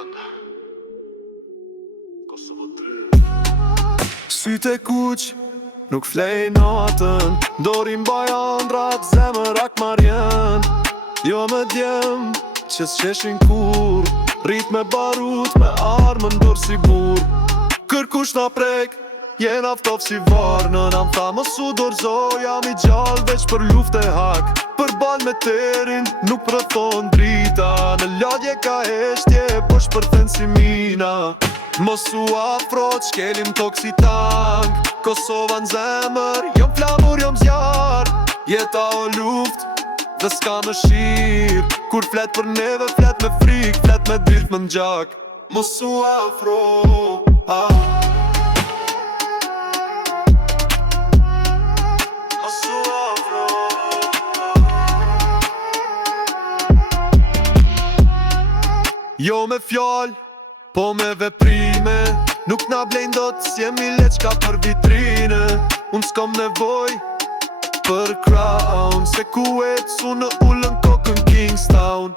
Jan Kosovo 3. Sytë e kuq, nuk flej natën, dorin bajandrat, zemër akmarjen. Jo me djem, që s'qeshin kur, rrit me barut, me armën dorë si bur. Kërkush na prek, jena ftov si varnën, am tha mos u dorzo, jam i gjallë veç për luft e hak. Për bal me terin, nuk rëthon drita, në lodje ka eshtje, po shpërthen si mina. Mos u afro, t'shkelim tok si tank, Kosova n'zemër, jom flamur, jom zjar. Jeta o luft, dhe s'ka më shir, kur flet për neve, flet me frik, flet me drift më n'gjak. Mos u afro, jo me fjall, po me veprime, nuk na blejnë dot, s'jemi leqka për vitrine. Unë s'kom nevoj për crown, se ku su në ullën kokën Kingstown.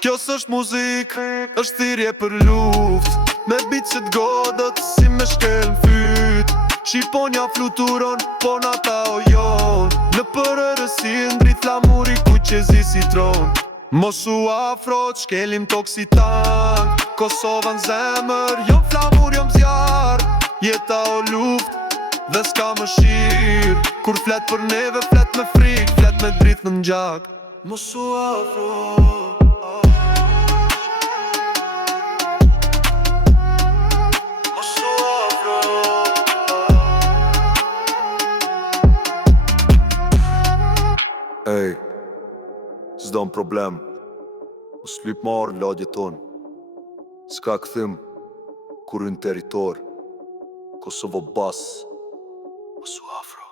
Kjo s'është muzik, është thirrje për luft, me bicet godët si me shkel n'fyt. Shqiponja fluturon, po nata o jon, në përërësi ndrit flamuri ku qezi si tron. Mos u afro, t'shkelim tok si tank, Kosova n'zemër, jom flamur, jom zjar. Jeta o luft, dhe s'ka më shir, kur flet për neve, flet me frik, flet me dritë në n'gjak. Mos u afro, mos u afro. Ej, s'do n'problem, mos lyp marrë lodje ton, s'ka këthim kur në territor. Kosovo bas, mos u afro.